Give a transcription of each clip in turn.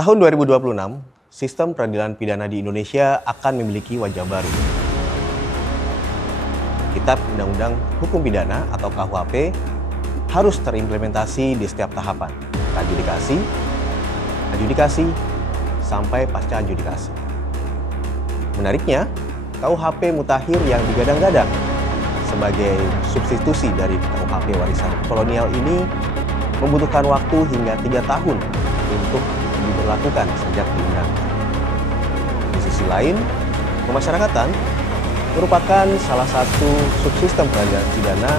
Tahun 2026, sistem peradilan pidana di Indonesia akan memiliki wajah baru. Kitab Undang-Undang Hukum Pidana atau KUHP harus terimplementasi di setiap tahapan, adjudikasi, sampai pasca adjudikasi. Menariknya, KUHP mutakhir yang digadang-gadang sebagai substitusi dari KUHP warisan kolonial ini membutuhkan waktu hingga 3 tahun untuk diberlakukan sejak diundangkan. Di sisi lain, pemasyarakatan merupakan salah satu subsistem peradilan pidana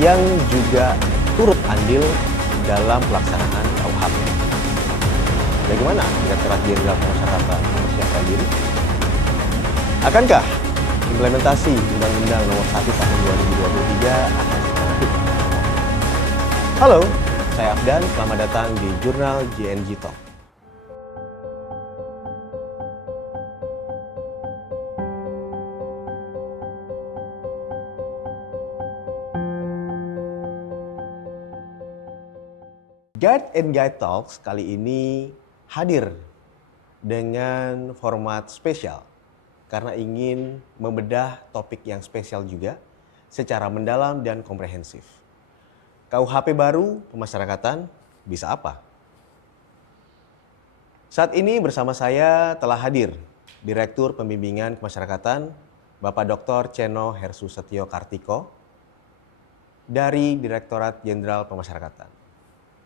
yang juga turut andil dalam pelaksanaan KUHP. Bagaimana Direktorat Jenderal Pemasyarakatan mempersiapkan diri? Akankah implementasi Undang-Undang Nomor 1 Tahun 2023 akan segera tiba? Halo, saya Afdan. Selamat datang di Jurnal JNG Talk. Guide and Guide Talks kali ini hadir dengan format spesial karena ingin membedah topik yang spesial juga secara mendalam dan komprehensif. KUHP baru pemasyarakatan bisa apa? Saat ini bersama saya telah hadir Direktur Pembimbingan Kemasyarakatan Bapak Dr. Ceno Hersusetio Kartiko dari Direktorat Jenderal Pemasyarakatan.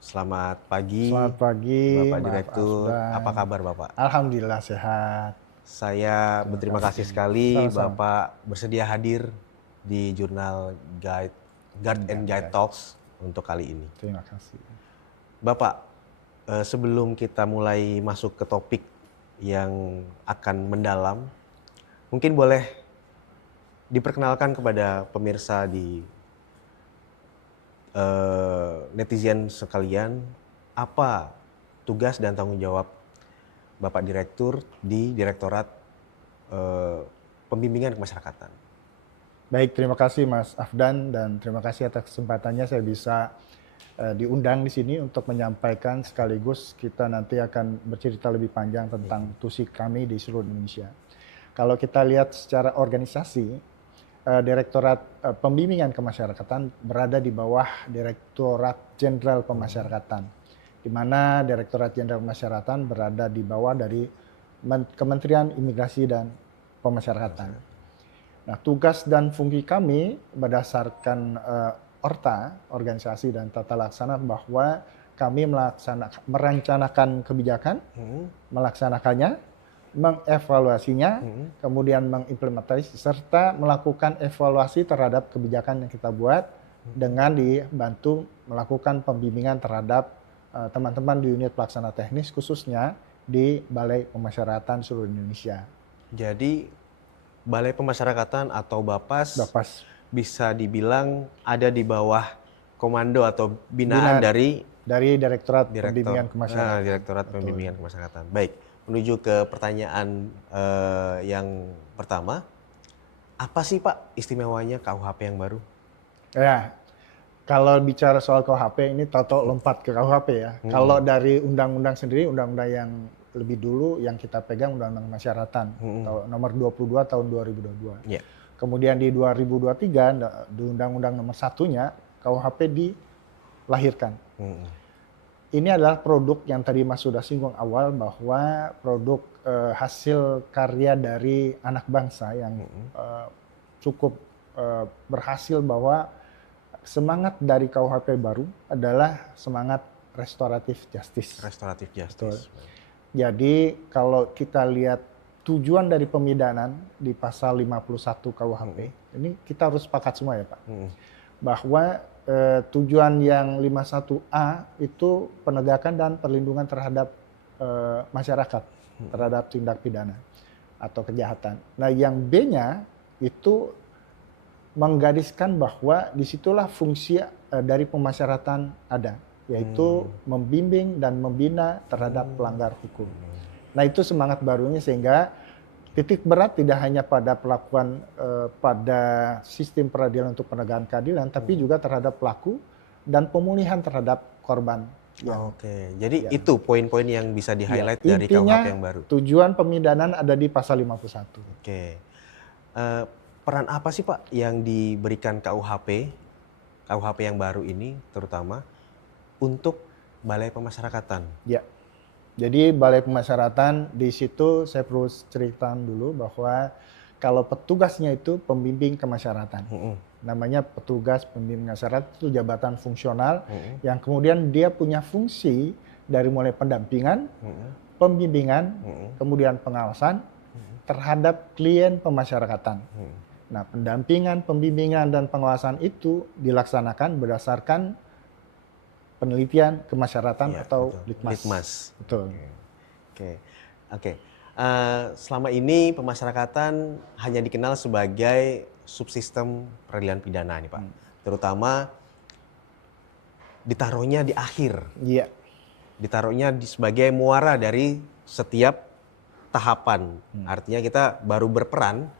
Selamat pagi. Selamat pagi, Bapak Direktur. Apa kabar Bapak? Alhamdulillah sehat. Saya berterima kasih sekali Sama-sama. Bapak bersedia hadir di jurnal Guide and Guide Talks untuk kali ini. Terima kasih. Bapak, sebelum kita mulai masuk ke topik yang akan mendalam, mungkin boleh diperkenalkan kepada pemirsa di netizen sekalian, apa tugas dan tanggung jawab Bapak Direktur di Direktorat Pembimbingan Kemasyarakatan? Baik, terima kasih Mas Afdan dan terima kasih atas kesempatannya saya bisa diundang di sini untuk menyampaikan sekaligus kita nanti akan bercerita lebih panjang tentang tusi kami di seluruh Indonesia. Kalau kita lihat secara organisasi, Direktorat Pembimbingan Kemasyarakatan berada di bawah Direktorat Jenderal Pemasyarakatan, di mana Direktorat Jenderal Pemasyarakatan berada di bawah dari Kementerian Imigrasi dan Pemasyarakatan. Nah, tugas dan fungsi kami berdasarkan ORTA, organisasi dan tata laksana, bahwa kami merencanakan kebijakan, melaksanakannya, mengevaluasinya, kemudian mengimplementasi, serta melakukan evaluasi terhadap kebijakan yang kita buat dengan dibantu melakukan pembimbingan terhadap teman-teman di unit pelaksana teknis, khususnya di Balai Pemasyarakatan seluruh Indonesia. Jadi Balai Pemasyarakatan atau Bapas Bapas bisa dibilang ada di bawah komando atau binaan dari Direktorat Pembimbingan Kemasyarakatan. Direktorat Pembimbingan Kemasyarakatan. Baik, menuju ke pertanyaan yang pertama, apa sih Pak istimewanya KUHP yang baru? Ya, kalau bicara soal KUHP ini tato lompat ke KUHP ya. Kalau dari undang-undang sendiri, undang-undang yang lebih dulu yang kita pegang Undang-Undang Pemasyarakatan nomor 22 tahun 2022. Yeah. Kemudian di 2023 di Undang-Undang nomor 1-nya KUHP dilahirkan. Ini adalah produk yang tadi Mas sudah singgung awal, bahwa produk hasil karya dari anak bangsa yang cukup berhasil, bahwa semangat dari KUHP baru adalah semangat restoratif justice. Restoratif justice. Jadi kalau kita lihat tujuan dari pemidanan di pasal 51 KUHP, ini kita harus sepakat semua ya Pak, bahwa tujuan yang 51A itu penegakan dan perlindungan terhadap masyarakat terhadap tindak pidana atau kejahatan. Nah, yang B-nya itu menggariskan bahwa disitulah fungsi dari pemasyarakatan ada, yaitu membimbing dan membina terhadap pelanggar hukum. Nah, itu semangat barunya, sehingga titik berat tidak hanya pada pelakuan pada sistem peradilan untuk penegakan keadilan, tapi juga terhadap pelaku dan pemulihan terhadap korban Oke, jadi itu poin-poin yang bisa di-highlight dari Intinya, KUHP yang baru. tujuan pemidanaan ada di pasal 51. Oke. Peran apa sih Pak yang diberikan KUHP yang baru ini terutama untuk Balai Pemasyarakatan? Ya. Jadi Balai Pemasyarakatan di situ saya perlu ceritakan dulu bahwa kalau petugasnya itu pembimbing kemasyarakatan. Namanya petugas pembimbing masyarakat itu jabatan fungsional yang kemudian dia punya fungsi dari mulai pendampingan, pembimbingan, kemudian pengawasan terhadap klien pemasyarakatan. Nah, pendampingan, pembimbingan, dan pengawasan itu dilaksanakan berdasarkan penelitian kemasyarakatan atau Litmas. Betul. Oke. Selama ini pemasyarakatan hanya dikenal sebagai subsistem peradilan pidana nih Pak. Terutama ditaruhnya di akhir. Iya. Ditaruhnya sebagai muara dari setiap tahapan. Artinya kita baru berperan,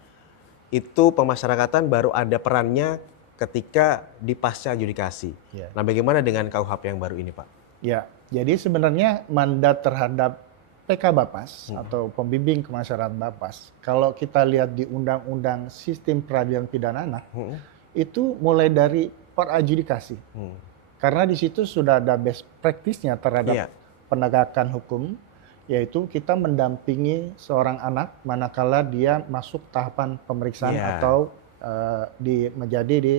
itu pemasyarakatan baru ada perannya ketika di pasca adjudikasi. Nah, bagaimana dengan KUHP yang baru ini Pak? Ya, jadi sebenarnya mandat terhadap PK Bapas atau pembimbing kemasyarakatan Bapas, kalau kita lihat di Undang-Undang Sistem Peradilan Pidana Anak, itu mulai dari peradjudikasi. Karena di situ sudah ada best practice-nya terhadap penegakan hukum, yaitu kita mendampingi seorang anak manakala dia masuk tahapan pemeriksaan atau menjadi di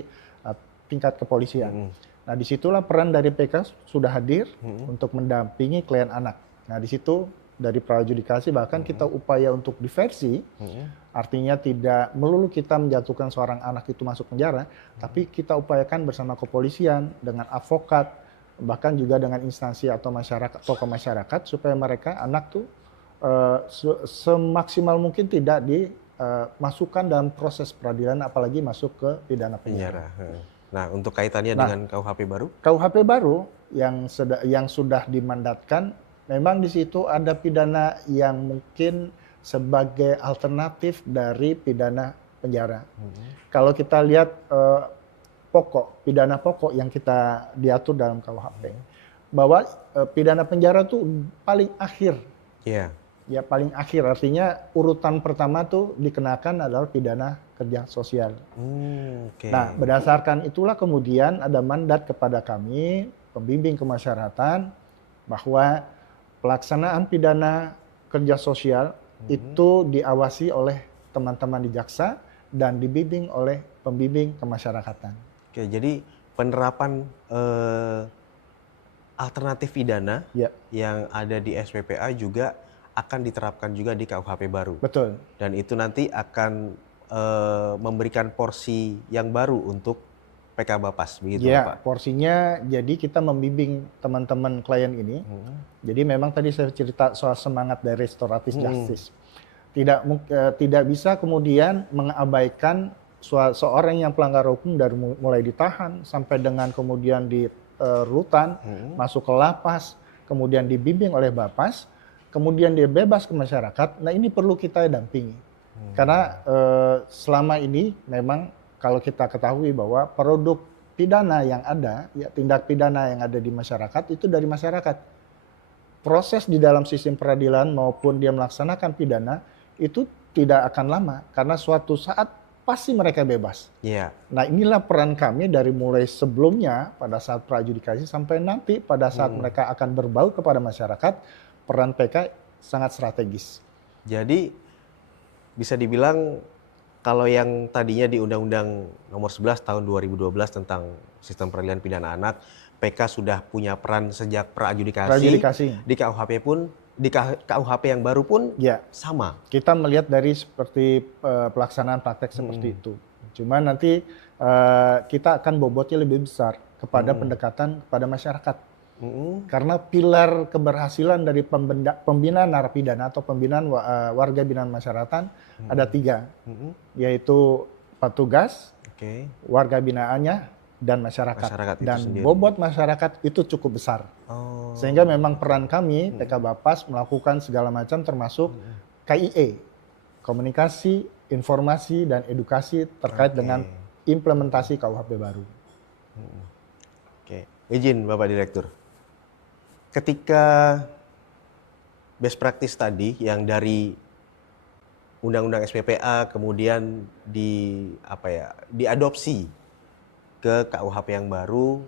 tingkat kepolisian. Nah, disitulah peran dari PK sudah hadir untuk mendampingi klien anak. Nah, di situ dari praadjudikasi bahkan kita upaya untuk diversi, artinya tidak melulu kita menjatuhkan seorang anak itu masuk penjara, tapi kita upayakan bersama kepolisian, dengan advokat, bahkan juga dengan instansi atau masyarakat, tokoh masyarakat, supaya mereka anak tuh semaksimal mungkin tidak dimasukkan dalam proses peradilan, apalagi masuk ke pidana penjara. Nah, untuk kaitannya dengan KUHP baru? KUHP baru yang sudah dimandatkan, memang di situ ada pidana yang mungkin sebagai alternatif dari pidana penjara. Kalau kita lihat pidana pokok yang kita diatur dalam KUHP, bahwa pidana penjara itu paling akhir. Ya, paling akhir, artinya urutan pertama tuh dikenakan adalah pidana kerja sosial. Nah, berdasarkan itulah kemudian ada mandat kepada kami, pembimbing kemasyarakatan, bahwa pelaksanaan pidana kerja sosial itu diawasi oleh teman-teman di jaksa dan dibimbing oleh pembimbing kemasyarakatan. Oke, jadi penerapan alternatif pidana yang ada di SPPA juga akan diterapkan juga di KUHP baru. Betul. Dan itu nanti akan memberikan porsi yang baru untuk PK Bapas, begitu Pak? Porsinya jadi kita membimbing teman-teman klien ini. Jadi memang tadi saya cerita soal semangat dari restoratif justice. Tidak bisa kemudian mengabaikan seorang yang pelanggar hukum dari mulai ditahan sampai dengan kemudian di rutan, masuk ke lapas, kemudian dibimbing oleh Bapas, kemudian dia bebas ke masyarakat. Nah, ini perlu kita dampingi. Karena selama ini memang kalau kita ketahui bahwa produk pidana yang ada, tindak pidana yang ada di masyarakat itu dari masyarakat. Proses di dalam sistem peradilan maupun dia melaksanakan pidana itu tidak akan lama karena suatu saat pasti mereka bebas. Nah, inilah peran kami dari mulai sebelumnya pada saat praadjudikasi sampai nanti pada saat mereka akan berbau kepada masyarakat, peran PK sangat strategis. Jadi bisa dibilang kalau yang tadinya di Undang-Undang Nomor 11 Tahun 2012 tentang Sistem Peradilan Pidana Anak, PK sudah punya peran sejak praadjudikasi. Di KUHP pun, di KUHP yang baru pun sama. Kita melihat dari seperti pelaksanaan praktek seperti itu. Cuma nanti kita akan bobotnya lebih besar kepada pendekatan kepada masyarakat. Karena pilar keberhasilan dari pembinaan narapidana atau pembinaan warga binaan masyarakatan ada 3, yaitu petugas, warga binaannya, dan masyarakat. Dan bobot masyarakat itu cukup besar. Sehingga memang peran kami, PK Bapas, melakukan segala macam termasuk KIE, komunikasi, informasi, dan edukasi terkait dengan implementasi KUHP baru. Izin Bapak Direktur. ketika best practice tadi yang dari Undang-Undang SPPA kemudian diadopsi ke KUHP yang baru,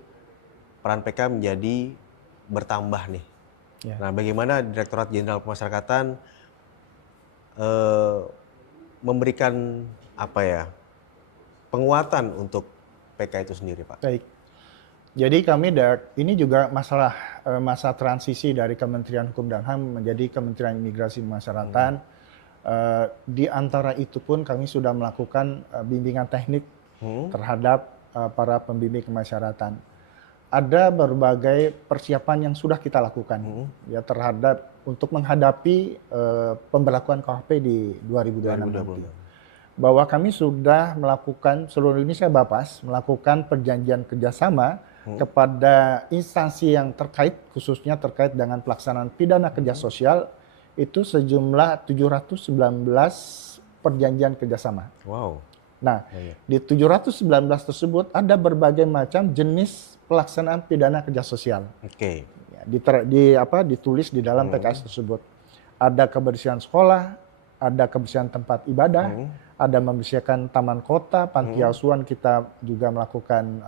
peran PK menjadi bertambah nih. Ya. Nah, bagaimana Direktorat Jenderal Pemasyarakatan memberikan penguatan untuk PK itu sendiri, Pak? Baik. Jadi kami ini juga masa transisi dari Kementerian Hukum dan HAM menjadi Kementerian Imigrasi Pemasyarakatan. Di antara itu pun kami sudah melakukan bimbingan teknik terhadap para pembimbing kemasyarakatan. Ada berbagai persiapan yang sudah kita lakukan ya terhadap untuk menghadapi pemberlakuan KUHP di 2026 nanti. Bahwa kami sudah melakukan seluruh Indonesia Bapas melakukan perjanjian kerjasama kepada instansi yang terkait, khususnya terkait dengan pelaksanaan pidana kerja sosial, itu sejumlah 719 perjanjian kerjasama. Wow. Nah, di 719 tersebut ada berbagai macam jenis pelaksanaan pidana kerja sosial. Oke. Ditulis di dalam PKS tersebut. Ada kebersihan sekolah, ada kebersihan tempat ibadah, ada membersihkan taman kota, panti asuhan kita juga melakukan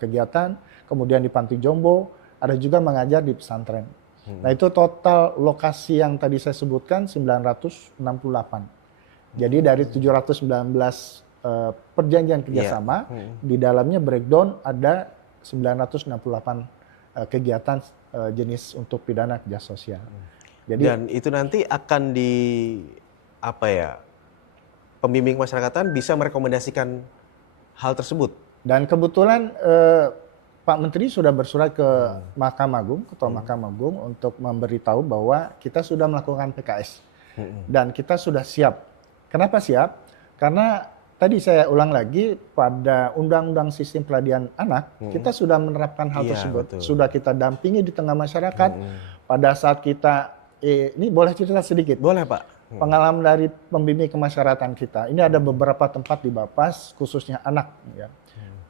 kegiatan, kemudian di Panti Jombo, ada juga mengajar di pesantren. Nah, itu total lokasi yang tadi saya sebutkan 968. Jadi dari 719 perjanjian kerjasama, di dalamnya breakdown ada 968 kegiatan jenis untuk pidana kerja sosial. Jadi, dan itu nanti akan pembimbing kemasyarakatan bisa merekomendasikan hal tersebut. Dan kebetulan Pak Menteri sudah bersurat ke Mahkamah Agung, Ketua Mahkamah Agung untuk memberitahu bahwa kita sudah melakukan PKS dan kita sudah siap. Kenapa siap? Karena tadi saya ulang lagi pada Undang-Undang Sistem Peradilan Anak kita sudah menerapkan hal tersebut, sudah kita dampingi di tengah masyarakat. Pada saat kita ini boleh cerita sedikit? Boleh, Pak. Pengalaman dari pembimbing kemasyarakatan kita. Ini ada beberapa tempat di Bapas, khususnya anak. Ya.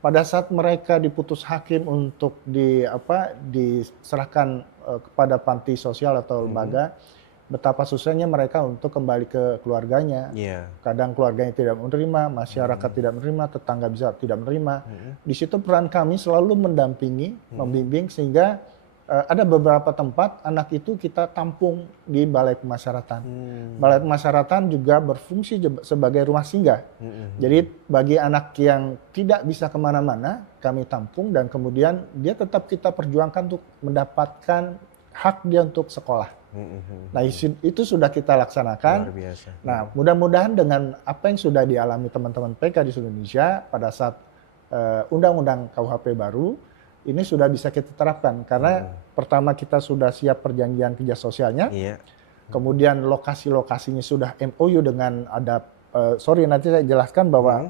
Pada saat mereka diputus hakim untuk diserahkan kepada panti sosial atau lembaga, betapa susahnya mereka untuk kembali ke keluarganya. Kadang keluarganya tidak menerima, masyarakat tidak menerima, tetangga bisa tidak menerima. Di situ peran kami selalu mendampingi, membimbing sehingga ada beberapa tempat anak itu kita tampung di balai pemasyarakatan. Balai pemasyarakatan juga berfungsi sebagai rumah singgah. Jadi bagi anak yang tidak bisa kemana-mana, kami tampung dan kemudian dia tetap kita perjuangkan untuk mendapatkan hak dia untuk sekolah. Nah, itu sudah kita laksanakan. Luar biasa. Nah, mudah-mudahan dengan apa yang sudah dialami teman-teman PK di seluruh Indonesia pada saat Undang-Undang KUHP baru, ini sudah bisa kita terapkan karena pertama kita sudah siap perjanjian kerja sosialnya, kemudian lokasi-lokasinya sudah MOU dengan ada, nanti saya jelaskan bahwa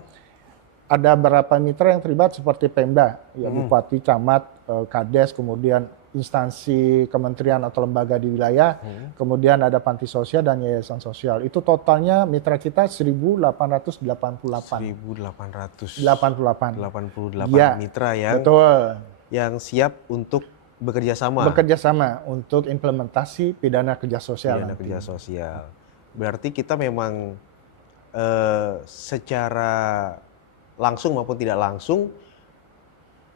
ada beberapa mitra yang terlibat seperti Pemda, ya, Bupati, Camat, Kades, kemudian instansi kementerian atau lembaga di wilayah, kemudian ada panti sosial dan yayasan sosial. Itu totalnya mitra kita 1.888. 1.888 ya, mitra yang betul. Yang siap untuk bekerja sama. Bekerja sama untuk implementasi pidana kerja sosial. Pidana kerja sosial. Berarti kita memang secara langsung maupun tidak langsung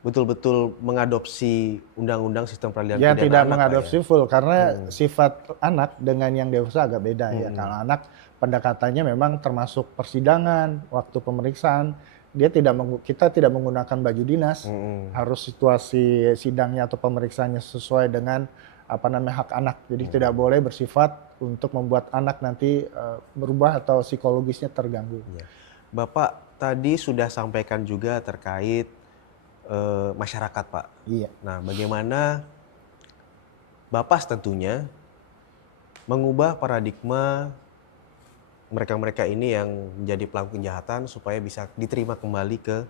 betul-betul mengadopsi Undang-Undang Sistem Peradilan Pidana Anak. Tidak mengadopsi full karena sifat anak dengan yang dewasa agak beda ya. Kalau anak pendekatannya memang termasuk persidangan, waktu pemeriksaan. Kita tidak menggunakan baju dinas, harus situasi sidangnya atau pemeriksaannya sesuai dengan hak anak. Jadi tidak boleh bersifat untuk membuat anak nanti berubah atau psikologisnya terganggu. Bapak tadi sudah sampaikan juga terkait masyarakat, Pak. Iya. Nah, bagaimana Bapas tentunya mengubah paradigma mereka-mereka ini yang menjadi pelaku kejahatan supaya bisa diterima kembali ke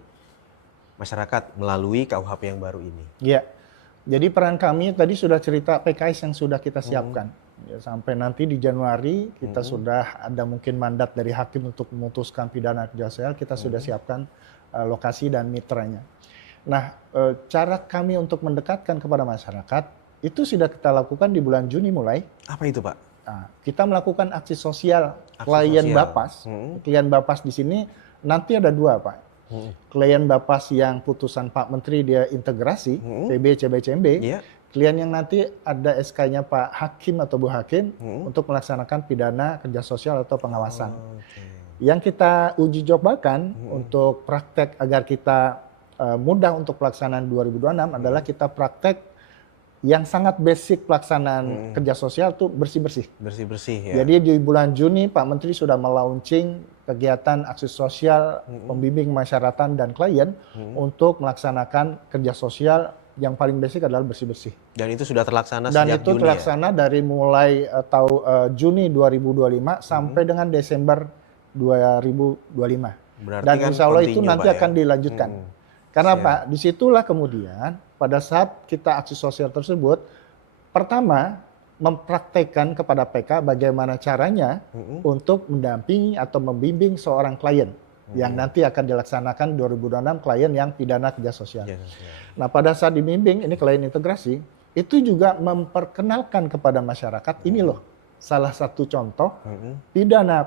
masyarakat melalui KUHP yang baru ini. Iya. Jadi peran kami tadi sudah cerita PKS yang sudah kita siapkan. Ya, sampai nanti di Januari kita sudah ada mungkin mandat dari hakim untuk memutuskan pidana kerja sosial, kita sudah siapkan lokasi dan mitranya. Nah, cara kami untuk mendekatkan kepada masyarakat itu sudah kita lakukan di bulan Juni mulai. Apa itu, Pak? Nah, kita melakukan aksi sosial Aksi klien sosial. Bapas. Klien Bapas di sini nanti ada dua, Pak. Klien Bapas yang putusan Pak Menteri dia integrasi, PB, CB, CMB. Iya. Klien yang nanti ada SK-nya Pak Hakim atau Bu Hakim untuk melaksanakan pidana kerja sosial atau pengawasan. Oke. Yang kita uji cobakan untuk praktek agar kita mudah untuk pelaksanaan 2026 adalah kita praktek yang sangat basic pelaksanaan kerja sosial tuh bersih-bersih. Bersih-bersih ya. Jadi di bulan Juni Pak Menteri sudah melaunching kegiatan aksi sosial pembimbing masyarakat dan klien untuk melaksanakan kerja sosial yang paling basic adalah bersih-bersih. Dan itu sudah terlaksana Dan sejak itu Juni terlaksana dari mulai Juni 2025 sampai dengan Desember 2025. Berarti Dan kan insya Allah itu continue, nanti Pak, ya? akan dilanjutkan. Karena Pak, disitulah kemudian pada saat kita aksi sosial tersebut, pertama mempraktekkan kepada PK bagaimana caranya untuk mendampingi atau membimbing seorang klien yang nanti akan dilaksanakan 2026 klien yang pidana kerja sosial. Kerja sosial. Nah pada saat dibimbing, ini klien integrasi, itu juga memperkenalkan kepada masyarakat, ini loh salah satu contoh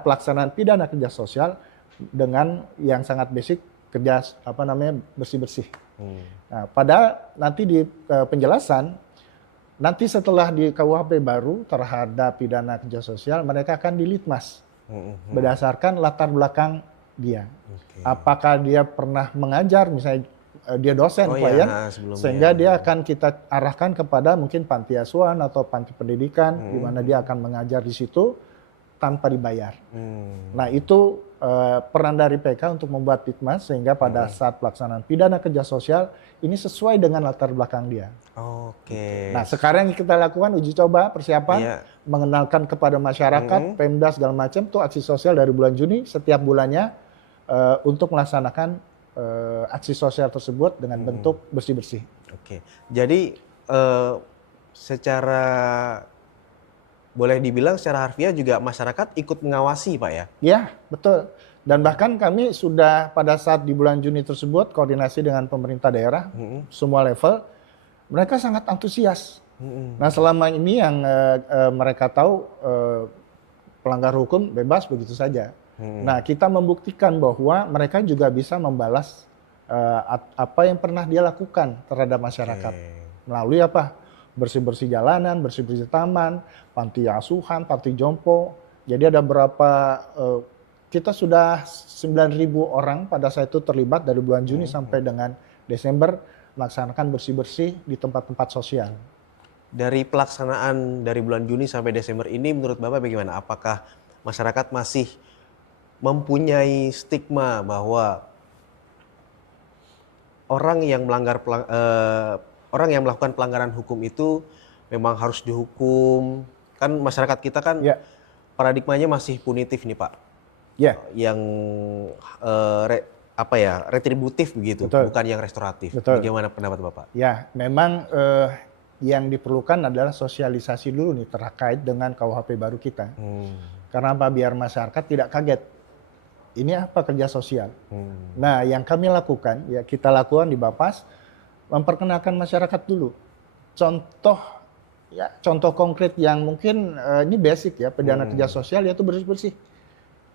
pelaksanaan pidana kerja sosial dengan yang sangat basic, kerja bersih-bersih. Nah, pada nanti di penjelasan, nanti setelah di KUHP baru terhadap pidana kerja sosial, mereka akan dilitmas berdasarkan latar belakang dia. Apakah dia pernah mengajar, misalnya dia dosen klien, sehingga dia akan kita arahkan kepada mungkin panti asuhan atau panti pendidikan, di mana dia akan mengajar di situ tanpa dibayar. Nah itu peran dari PK untuk membuat litmas sehingga pada saat pelaksanaan pidana kerja sosial ini sesuai dengan latar belakang dia. Oke. Nah sekarang yang kita lakukan uji coba persiapan, mengenalkan kepada masyarakat, Pemda segala macam tuh aksi sosial dari bulan Juni setiap bulannya untuk melaksanakan aksi sosial tersebut dengan bentuk bersih-bersih. Oke. Jadi secara boleh dibilang secara harfiah juga masyarakat ikut mengawasi, Pak ya? Ya, betul. Dan bahkan kami sudah pada saat di bulan Juni tersebut koordinasi dengan pemerintah daerah, semua level, mereka sangat antusias. Nah selama ini yang mereka tahu pelanggar hukum bebas begitu saja. Nah kita membuktikan bahwa mereka juga bisa membalas apa yang pernah dia lakukan terhadap masyarakat. Melalui apa? Bersih-bersih jalanan, bersih-bersih taman, panti asuhan, panti jompo. Jadi ada berapa, kita sudah 9.000 orang pada saat itu terlibat dari bulan Juni sampai dengan Desember melaksanakan bersih-bersih di tempat-tempat sosial. Dari pelaksanaan dari bulan Juni sampai Desember ini menurut Bapak bagaimana? Apakah masyarakat masih mempunyai stigma bahwa orang yang melakukan pelanggaran hukum itu memang harus dihukum? Kan masyarakat kita kan paradigmanya masih punitif nih, Pak. Yang retributif begitu, bukan yang restoratif. Bagaimana pendapat Bapak? Ya, memang yang diperlukan adalah sosialisasi dulu nih terkait dengan KUHP baru kita. Karena apa? Biar masyarakat tidak kaget. Ini apa kerja sosial? Nah, yang kami lakukan, ya kita lakukan di Bapas, memperkenalkan masyarakat dulu. Contoh konkret yang mungkin ini basic ya, pidana kerja sosial yaitu bersih-bersih.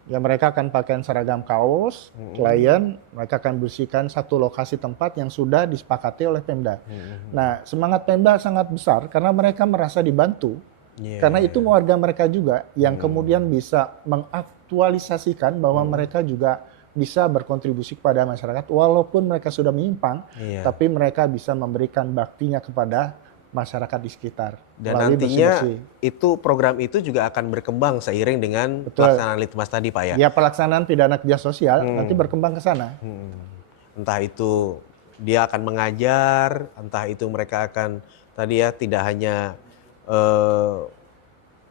Ya mereka akan pakai seragam kaos, klien, mereka akan bersihkan satu lokasi tempat yang sudah disepakati oleh Pemda. Nah, semangat Pemda sangat besar karena mereka merasa dibantu. Karena itu warga mereka juga yang kemudian bisa mengaktualisasikan bahwa mereka juga bisa berkontribusi kepada masyarakat walaupun mereka sudah menyimpang, tapi mereka bisa memberikan baktinya kepada masyarakat di sekitar. Dan nantinya itu program itu juga akan berkembang seiring dengan pelaksanaan litmas tadi, Pak ya? Ya pelaksanaan pidana kerja sosial nanti berkembang ke sana. Entah itu dia akan mengajar, entah itu mereka akan tadi ya tidak hanya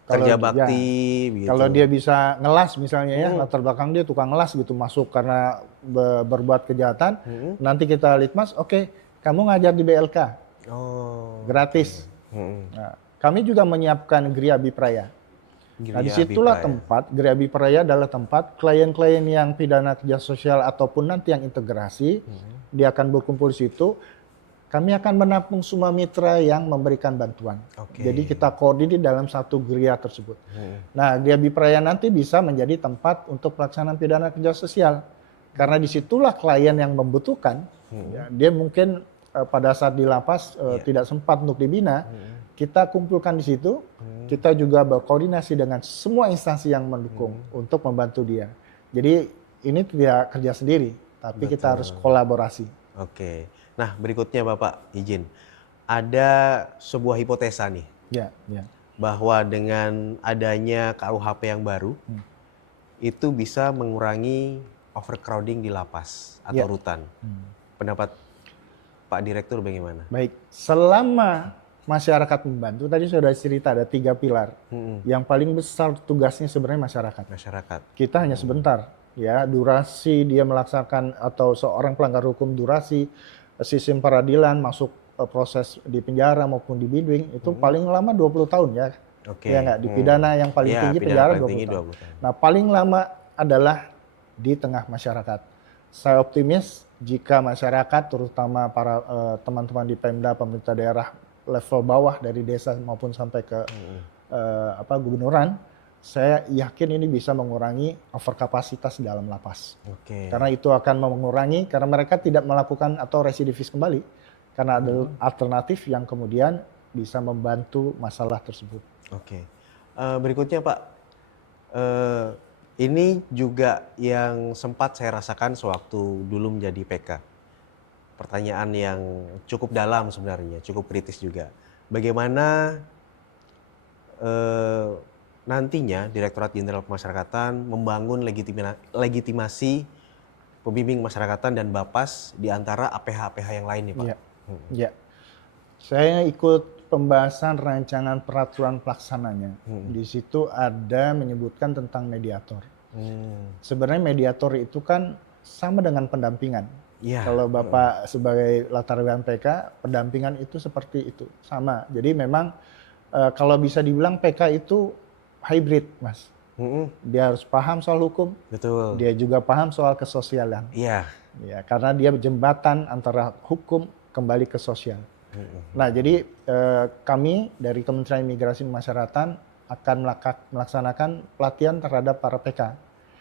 kerja bakti gitu. Kalau dia bisa ngelas misalnya ya, latar belakang dia tukang ngelas gitu masuk karena berbuat kejahatan, nanti kita litmas, oke, kamu ngajar di BLK. Gratis. Nah, kami juga menyiapkan Gria Bipraya. Nah, disitulah tempat, Gria Bipraya adalah tempat klien-klien yang pidana kerja sosial ataupun nanti yang integrasi, dia akan berkumpul di situ. kami akan menampung semua mitra yang memberikan bantuan. Oke. Jadi kita koordinir dalam satu geria tersebut. Nah, Gria Bipraya nanti bisa menjadi tempat untuk pelaksanaan pidana kerja sosial. Karena disitulah klien yang membutuhkan, ya, dia mungkin pada saat di lapas tidak sempat untuk dibina, kita kumpulkan di situ, kita juga berkoordinasi dengan semua instansi yang mendukung untuk membantu dia. Jadi ini tidak kerja sendiri, tapi kita harus kolaborasi. Oke. Nah, berikutnya Bapak izin. Ada sebuah hipotesa nih Ya, ya. bahwa dengan adanya KUHP yang baru itu bisa mengurangi overcrowding di lapas atau Ya. rutan. Pendapat Pak Direktur bagaimana? Baik, selama masyarakat membantu, tadi sudah cerita ada 3 pilar. Yang paling besar tugasnya sebenarnya masyarakat. Masyarakat. Kita hanya sebentar, ya, durasi dia melaksanakan atau seorang pelanggar hukum durasi sistem peradilan masuk proses di penjara maupun di bimbing itu paling lama 20 tahun ya. Oke. Ya nggak, di pidana yang paling Ya, tinggi pidana penjara paling 20 tinggi tahun. 20 tahun. Nah, paling lama adalah di tengah masyarakat. Saya optimis jika masyarakat terutama para teman-teman di Pemda, pemerintah daerah level bawah dari desa maupun sampai ke gubernuran, saya yakin ini bisa mengurangi overkapasitas di dalam lapas. Oke. Karena itu akan mengurangi, karena mereka tidak melakukan atau residivis kembali. Karena ada alternatif yang kemudian bisa membantu masalah tersebut. Oke. Berikutnya Pak, ini juga yang sempat saya rasakan sewaktu dulu menjadi PK. Pertanyaan yang cukup dalam sebenarnya, cukup kritis juga. Bagaimana nantinya Direktorat Jenderal Pemasyarakatan membangun legitimasi pembimbing masyarakatan dan Bapas di antara APH-APH yang lain nih Pak? Iya. Ya. Saya ikut pembahasan rancangan peraturan pelaksananya. Di situ ada menyebutkan tentang mediator. Sebenarnya mediator itu kan sama dengan pendampingan. Iya. Kalau Bapak sebagai latar belakang PK, pendampingan itu seperti itu, sama. Jadi memang kalau bisa dibilang PK itu hybrid, Mas. Dia harus paham soal hukum, Betul. dia juga paham soal kesosialan. Iya. Ya, karena dia jembatan antara hukum kembali ke sosial. Nah, jadi kami dari Kementerian Imigrasi dan Pemasyarakatan akan melaksanakan pelatihan terhadap para PK.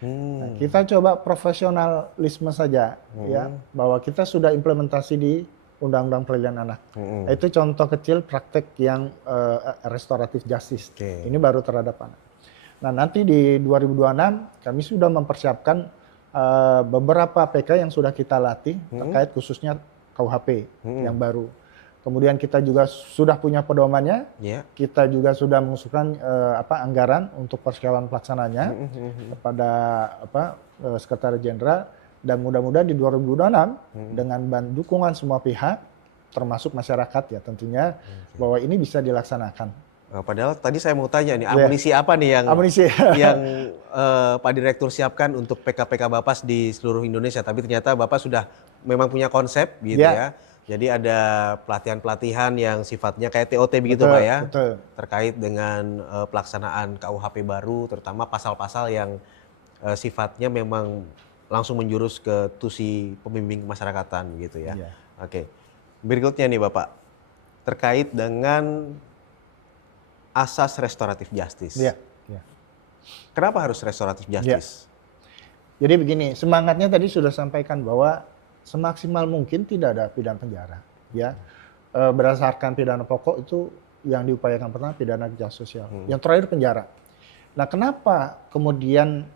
Nah, kita coba profesionalisme saja, ya, bahwa kita sudah implementasi di Undang-Undang Perlindungan Anak. Itu contoh kecil praktek yang restoratif justice. Ini baru terhadap anak. Nah, nanti di 2026 kami sudah mempersiapkan beberapa PK yang sudah kita latih terkait khususnya KUHP yang baru. Kemudian kita juga sudah punya pedomannya, kita juga sudah mengusulkan anggaran untuk persiapan pelaksananya kepada Sekretaris Jenderal, dan mudah-mudahan di 2026 dengan dukungan semua pihak, termasuk masyarakat ya tentunya, bahwa ini bisa dilaksanakan. Padahal tadi saya mau tanya nih, amunisi apa nih yang Pak Direktur siapkan untuk PK-PK Bapas di seluruh Indonesia, tapi ternyata Bapak sudah memang punya konsep gitu ya. Jadi ada pelatihan-pelatihan yang sifatnya kayak TOT begitu Pak ya, terkait dengan pelaksanaan KUHP baru, terutama pasal-pasal yang sifatnya memang langsung menjurus ke tusi pembimbing kemasyarakatan gitu ya. Oke, berikutnya nih Bapak, terkait dengan asas restoratif justice. Kenapa harus restoratif justice? Jadi begini, semangatnya tadi sudah sampaikan bahwa semaksimal mungkin tidak ada pidana penjara, ya. Berdasarkan pidana pokok itu yang diupayakan pertama pidana kerja sosial, yang terakhir penjara. Nah, kenapa kemudian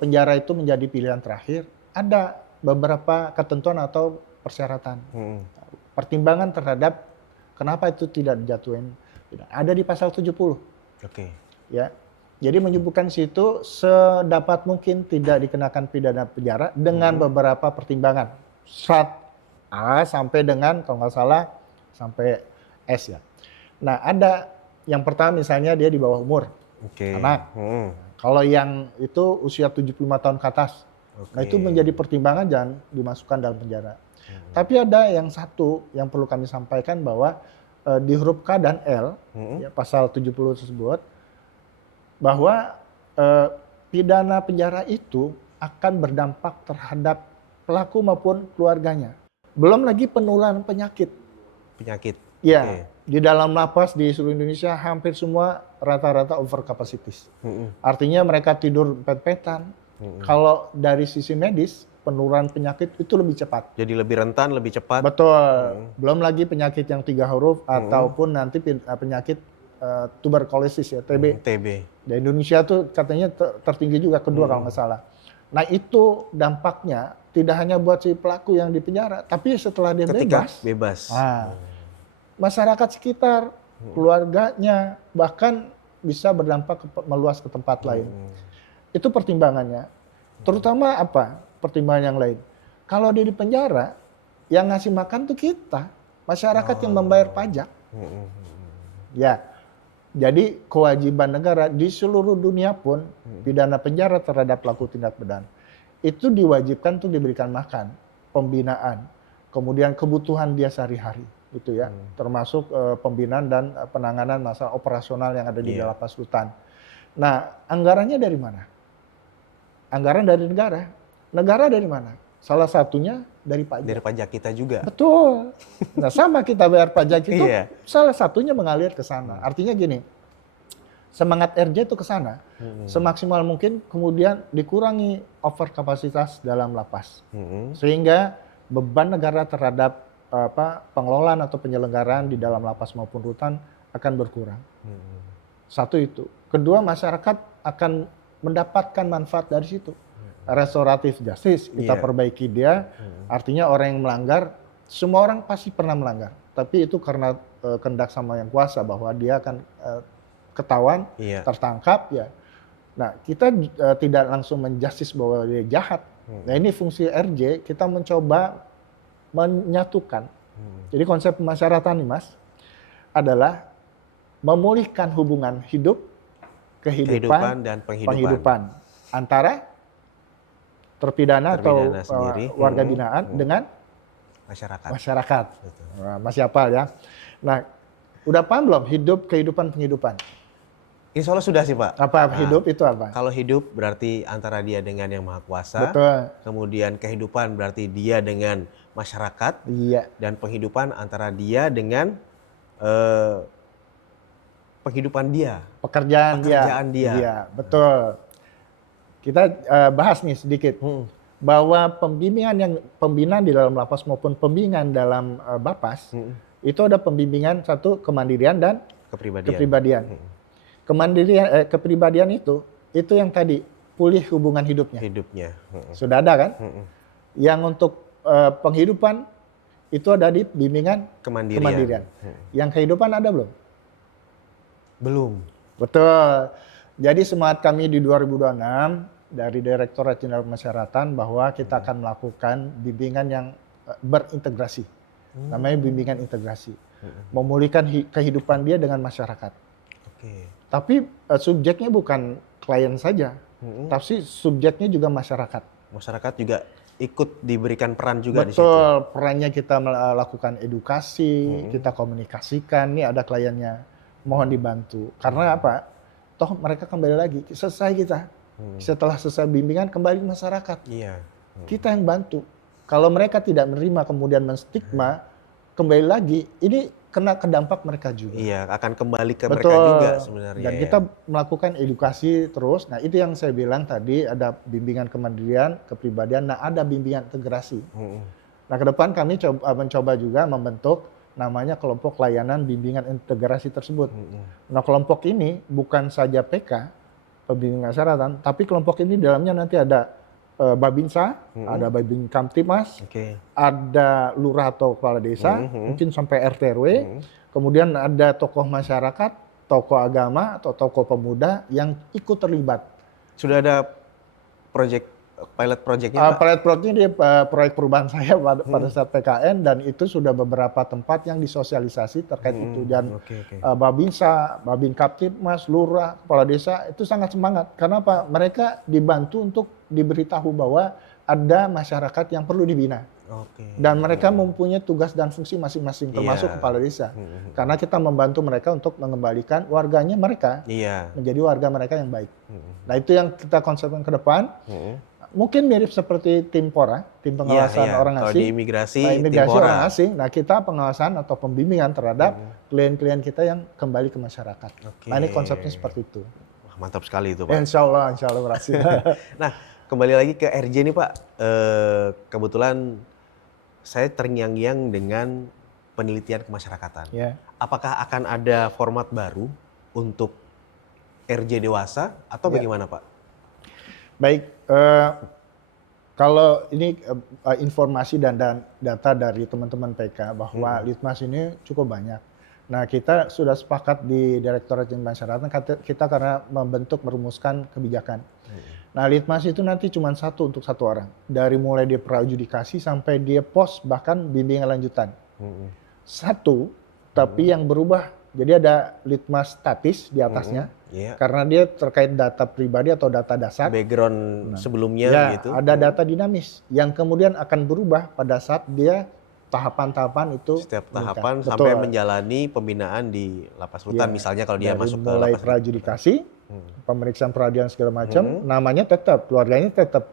penjara itu menjadi pilihan terakhir? Ada beberapa ketentuan atau persyaratan, pertimbangan terhadap kenapa itu tidak dijatuhin. Ada di pasal 70. Ya. Jadi menyebutkan situ sedapat mungkin tidak dikenakan pidana penjara dengan beberapa pertimbangan. Syarat A sampai dengan kalau nggak salah sampai S ya. Nah, ada yang pertama misalnya dia di bawah umur, anak. Kalau yang itu usia 75 tahun ke atas. Nah, itu menjadi pertimbangan jangan dimasukkan dalam penjara. Tapi ada yang satu yang perlu kami sampaikan bahwa di huruf K dan L, ya, pasal 70 tersebut, bahwa pidana penjara itu akan berdampak terhadap pelaku maupun keluarganya. Belum lagi penularan penyakit. penyakit. Ya, Oke. di dalam lapas di seluruh Indonesia hampir semua rata-rata over capacities. Mm-mm. Artinya mereka tidur pet-petan. Kalau dari sisi medis, penularan penyakit itu lebih cepat. Jadi lebih rentan, lebih cepat. Betul. Belum lagi penyakit yang 3 huruf ataupun nanti penyakit tuberkulosis ya, TB. TB. Di Indonesia tuh katanya tertinggi juga kedua kalau nggak salah. Nah itu dampaknya tidak hanya buat si pelaku yang di penjara, tapi setelah dia Ketika bebas, bebas. masyarakat sekitar, keluarganya, bahkan bisa berdampak meluas ke tempat lain. Itu pertimbangannya. Terutama apa? Pertimbangan yang lain. Kalau dia di penjara, yang ngasih makan tuh kita, masyarakat yang membayar pajak. Ya, jadi kewajiban negara di seluruh dunia pun pidana penjara terhadap pelaku tindak pidana itu diwajibkan untuk diberikan makan, pembinaan, kemudian kebutuhan dia sehari-hari, itu ya, termasuk pembinaan dan penanganan masalah operasional yang ada di lapas rutan. Nah, anggarannya dari mana? Anggaran dari negara. Negara dari mana? Salah satunya dari pajak. Dari pajak kita juga. Betul. Nah, sama kita bayar pajak itu, Iya. salah satunya mengalir ke sana. Artinya gini, semangat RJ itu ke sana. Semaksimal mungkin kemudian dikurangi over kapasitas dalam lapas. Sehingga beban negara terhadap pengelolaan atau penyelenggaraan di dalam lapas maupun rutan akan berkurang. Satu itu. Kedua, masyarakat akan mendapatkan manfaat dari situ. Restoratif justice, kita perbaiki dia. Artinya orang yang melanggar, semua orang pasti pernah melanggar. Tapi itu karena kehendak sama yang kuasa bahwa dia akan ketahuan, tertangkap ya. Nah, kita tidak langsung menjustice bahwa dia jahat. Nah, ini fungsi RJ, kita mencoba menyatukan. Jadi konsep pemasyarakatan nih Mas, adalah memulihkan hubungan hidup, kehidupan dan penghidupan antara terpidana atau sendiri, warga binaan dengan masyarakat. Nah, masih hafal ya. Nah, udah paham belum hidup, kehidupan, penghidupan? Insya Allah sudah sih Pak. Apa hidup itu apa? Kalau hidup berarti antara dia dengan yang Maha Kuasa. Betul. Kemudian kehidupan berarti dia dengan masyarakat. Iya. Dan penghidupan antara dia dengan penghidupan dia. Pekerjaan dia. Iya, betul. Kita bahas nih sedikit bahwa pembinaan di dalam lapas maupun pembimbingan dalam Bapas itu ada pembimbingan satu kemandirian dan kepribadian. Kepribadian itu yang tadi pulih hubungan hidupnya. Sudah ada kan? Yang untuk penghidupan itu ada di bimbingan kemandirian. Yang kehidupan ada belum? Belum. Betul. Jadi semangat kami di 2026 dari Direktorat Jenderal Pemasyarakatan bahwa kita akan melakukan bimbingan yang berintegrasi. Namanya bimbingan integrasi. Memulihkan kehidupan dia dengan masyarakat. Tapi subjeknya bukan klien saja. Tapi subjeknya juga masyarakat. Masyarakat juga ikut diberikan peran juga di situ. Betul, perannya kita melakukan edukasi, kita komunikasikan, nih ada kliennya, mohon dibantu. Karena apa? Toh mereka kembali lagi, selesai kita. Setelah selesai bimbingan kembali ke masyarakat. Kita yang bantu. Kalau mereka tidak menerima kemudian menstigma, kembali lagi, ini kena ke dampak mereka juga. Iya, akan kembali ke mereka juga sebenarnya. Dan kita melakukan edukasi terus. Nah, itu yang saya bilang tadi, ada bimbingan kemandirian, kepribadian, nah ada bimbingan integrasi. Nah, ke depan kami mencoba juga membentuk namanya kelompok layanan bimbingan integrasi tersebut. Nah, kelompok ini bukan saja PK, pembimbingan masyarakat, tapi kelompok ini dalamnya nanti ada Babinsa, ada Babin Kamtibmas, ada lurah atau kepala desa, mungkin sampai RT RW, kemudian ada tokoh masyarakat, tokoh agama atau tokoh pemuda yang ikut terlibat. Sudah ada pilot projectnya Pak? Pilot projectnya di proyek perubahan saya pada saat PKN, dan itu sudah beberapa tempat yang disosialisasi terkait itu. Dan Babinsa, Babin Kamtibmas, lurah, kepala desa itu sangat semangat. Karena apa? Mereka dibantu untuk diberitahu bahwa ada masyarakat yang perlu dibina. Dan mereka mempunyai tugas dan fungsi masing-masing, termasuk kepala desa. Karena kita membantu mereka untuk mengembalikan warganya mereka menjadi warga mereka yang baik. Nah, itu yang kita konsepkan ke depan. Mungkin mirip seperti tim PORA, tim pengawasan orang Kalau asing. di imigrasi, Nah, tim imigrasi PORA. orang asing. Nah, kita pengawasan atau pembimbingan terhadap klien-klien kita yang kembali ke masyarakat. Oke. Nah, ini konsepnya seperti itu. Wah, mantap sekali itu Pak. Insya Allah berhasil. Nah, kembali lagi ke RJ nih Pak. Kebetulan saya terngiang-ngiang dengan penelitian kemasyarakatan. Ya. Apakah akan ada format baru untuk RJ dewasa atau Ya. bagaimana Pak? Baik, kalau ini informasi dan data dari teman-teman PK bahwa litmas ini cukup banyak. Nah, kita sudah sepakat di Direktorat Jenderal Masyarakat kita karena merumuskan kebijakan. Nah, litmas itu nanti cuma untuk satu orang. Dari mulai dia praadjudikasi sampai dia pos bahkan bimbingan lanjutan. Satu, tapi yang berubah. Jadi ada litmas statis di atasnya. Iya. Karena dia terkait data pribadi atau data dasar. Background sebelumnya Ya, gitu. ada data dinamis yang kemudian akan berubah pada saat dia tahapan-tahapan itu Setiap meningkat. tahapan Betul. sampai menjalani pembinaan di lapas rutan Ya, misalnya kalau dia dari masuk ke mulai lapas praadjudikasi, pemeriksaan peradilan segala macam, namanya tetap, keluarganya tetap.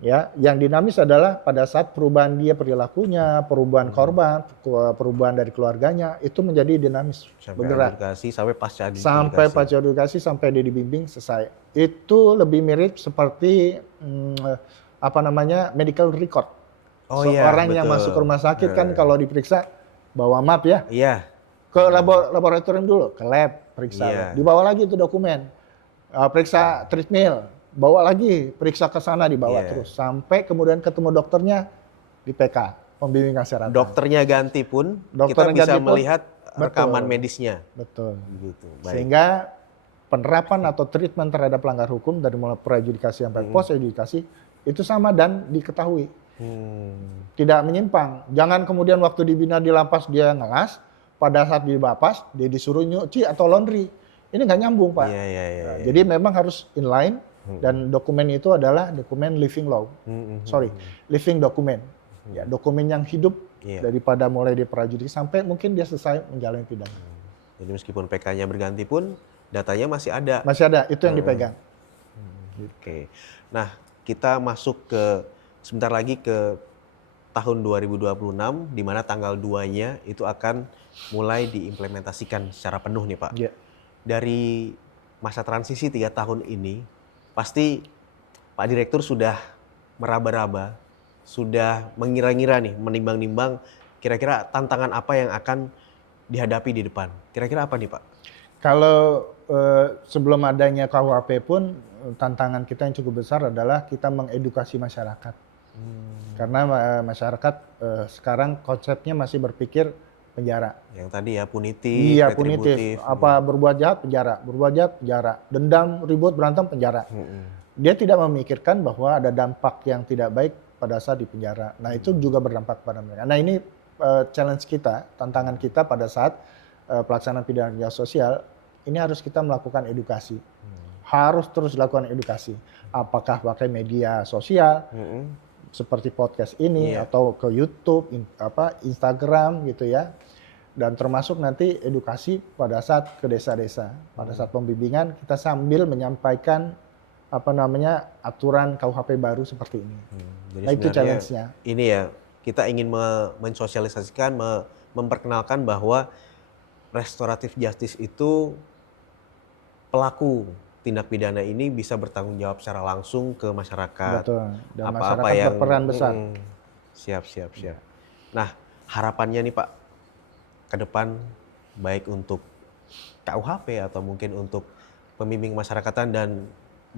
Ya, yang dinamis adalah pada saat perubahan dia perilakunya, perubahan korban, perubahan dari keluarganya itu menjadi dinamis, sampai bergerak. adjudikasi sampai pasca adjudikasi. Sampai pasca edukasi sampai dia dibimbing selesai. Itu lebih mirip seperti medical record. Oh iya, Seorang yang betul. masuk ke rumah sakit kan kalau diperiksa bawa map ya, Iya. ke laboratorium dulu, ke lab periksa, Iya. dibawa lagi itu dokumen, periksa treadmill, bawa lagi periksa ke sana dibawa Iya. terus sampai kemudian ketemu dokternya di PK, pembimbing kesehatan. Dokternya ganti pun Dokternya kita bisa ganti pun, melihat rekaman betul. medisnya. Betul. Gitu. Baik. Sehingga penerapan atau treatment terhadap pelanggar hukum dari mulai praadjudikasi sampai pos adjudikasi itu sama dan diketahui. Tidak menyimpang. Jangan kemudian waktu dibina di lapas dia ngelas, pada saat di lapas dia disuruh nyuci atau laundry. Ini nggak nyambung Pak. Iya. Nah, jadi memang harus inline dan dokumen itu adalah dokumen living law. Living dokumen. Ya, dokumen yang hidup daripada mulai di prajurit sampai mungkin dia selesai menjalani pidana. Jadi meskipun PK-nya berganti pun datanya masih ada. Masih ada, itu yang dipegang. Oke. Nah, kita masuk sebentar lagi ke tahun 2026 di mana tanggal 2-nya itu akan mulai diimplementasikan secara penuh nih Pak. Ya. Dari masa transisi 3 tahun ini pasti Pak Direktur sudah meraba-raba, sudah mengira-ngira nih, menimbang-nimbang kira-kira tantangan apa yang akan dihadapi di depan. Kira-kira apa nih Pak? Kalau sebelum adanya KUHP pun tantangan kita yang cukup besar adalah kita mengedukasi masyarakat. Karena masyarakat sekarang konsepnya masih berpikir penjara. Yang tadi ya punitif, Iya, retributif. punitif. Apa berbuat jahat penjara, berbuat jahat penjara, dendam, ribut, berantem penjara. Dia tidak memikirkan bahwa ada dampak yang tidak baik pada saat di penjara. Nah, itu juga berdampak pada mereka. Nah, ini challenge kita, tantangan kita pada saat pelaksanaan pidana kerja sosial, ini harus kita melakukan edukasi. Harus terus dilakukan edukasi. Apakah pakai media sosial, seperti podcast ini atau ke YouTube, Instagram gitu ya. Dan termasuk nanti edukasi pada saat ke desa-desa. Pada saat pembimbingan kita sambil menyampaikan aturan KUHP baru seperti ini. Jadi Nah, itu sebenarnya challenge-nya. ini ya, kita ingin mensosialisasikan, memperkenalkan bahwa restoratif justice itu pelaku tindak pidana ini bisa bertanggung jawab secara langsung ke masyarakat. Betul. Dan Apa-apa masyarakat yang berperan besar. Siap. Nah, harapannya nih Pak ke depan baik untuk KUHP atau mungkin untuk pembimbing masyarakatan dan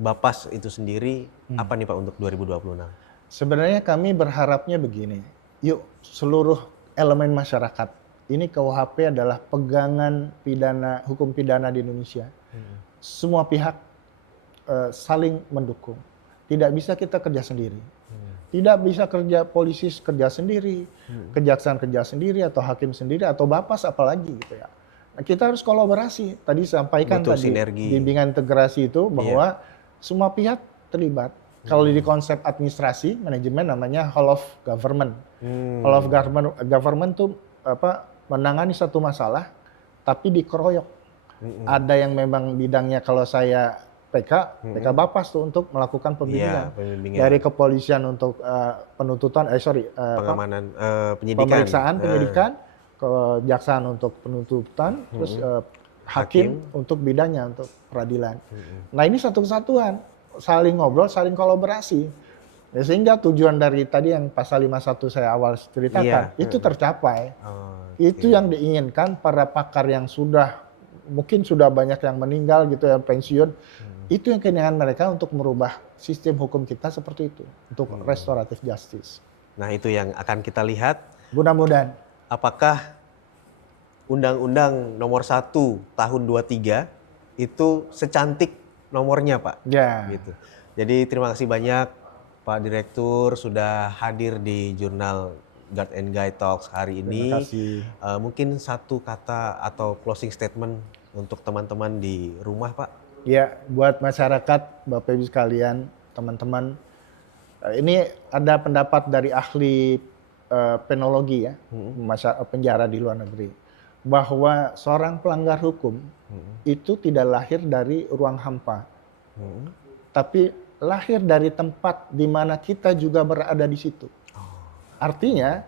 Bapas itu sendiri apa nih Pak untuk 2026? Sebenarnya kami berharapnya begini. Yuk seluruh elemen masyarakat. Ini KUHP adalah pegangan hukum pidana di Indonesia. Semua pihak saling mendukung. Tidak bisa kita kerja sendiri. Tidak bisa kerja polisi kerja sendiri, kejaksaan kerja sendiri, atau hakim sendiri, atau Bapas apalagi gitu ya. Nah, kita harus kolaborasi. Tadi sampaikan Butuh tadi sinergi. bimbingan integrasi itu bahwa semua pihak terlibat. Kalau di konsep administrasi manajemen namanya whole of government. Whole of government tuh menangani satu masalah tapi dikeroyok. Ada yang memang bidangnya kalau saya PK Bapas tuh untuk melakukan pembimbingan. Iya, pembimbingan. Dari kepolisian untuk Pengamanan, penyidikan. penyidikan, kejaksaan untuk penuntutan, terus hakim untuk bidangnya, untuk peradilan. Nah ini satu kesatuan, saling ngobrol, saling kolaborasi. Ya, sehingga tujuan dari tadi yang pasal 51 saya awal ceritakan, itu tercapai. Itu yang diinginkan para pakar yang mungkin sudah banyak yang meninggal gitu, yang pensiun. Itu yang keinginan mereka untuk merubah sistem hukum kita seperti itu, untuk restoratif justice. Nah itu yang akan kita lihat. Mudah-mudahan. Apakah Undang-Undang Nomor 1 Tahun 23 itu secantik nomornya, Pak? Ya. Gitu. Jadi terima kasih banyak Pak Direktur sudah hadir di jurnal Guard and Guide Talks hari ini. Terima kasih. Mungkin satu kata atau closing statement untuk teman-teman di rumah, Pak. Ya, buat masyarakat, Bapak Ibu sekalian, teman-teman, ini ada pendapat dari ahli penologi ya, penjara di luar negeri, bahwa seorang pelanggar hukum itu tidak lahir dari ruang hampa, tapi lahir dari tempat di mana kita juga berada di situ. Artinya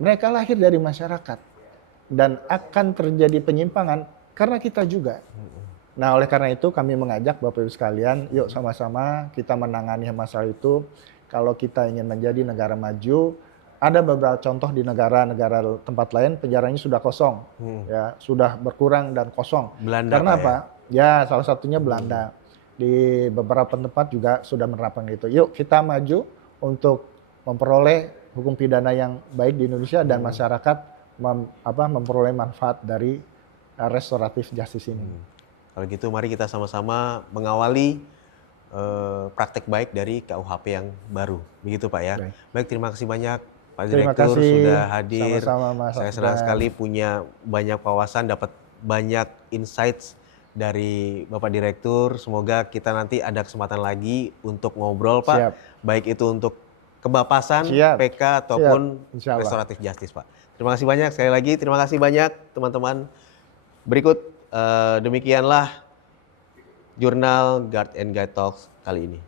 mereka lahir dari masyarakat dan akan terjadi penyimpangan karena kita juga. Nah oleh karena itu kami mengajak Bapak Ibu sekalian, yuk sama-sama kita menangani masalah itu. Kalau kita ingin menjadi negara maju, ada beberapa contoh di negara-negara tempat lain penjaranya sudah kosong, ya sudah berkurang dan kosong. Belanda, karena Pak, apa? Ya salah satunya Belanda. Di beberapa tempat juga sudah menerapkan itu. Yuk kita maju untuk memperoleh hukum pidana yang baik di Indonesia dan masyarakat memperoleh manfaat dari restoratif justice ini. Kalau gitu mari kita sama-sama mengawali praktek baik dari KUHP yang baru. Begitu Pak ya. Baik, terima kasih banyak Pak Direktur sudah hadir. Sama-sama, Mas Saya senang sekali punya banyak wawasan, dapat banyak insights dari Bapak Direktur. Semoga kita nanti ada kesempatan lagi untuk ngobrol Pak. Siap. Baik itu untuk kebapasan, PK ataupun restoratif justice Pak. Terima kasih banyak sekali lagi. Terima kasih banyak teman-teman. Berikut demikianlah jurnal Guard and Guide Talks kali ini.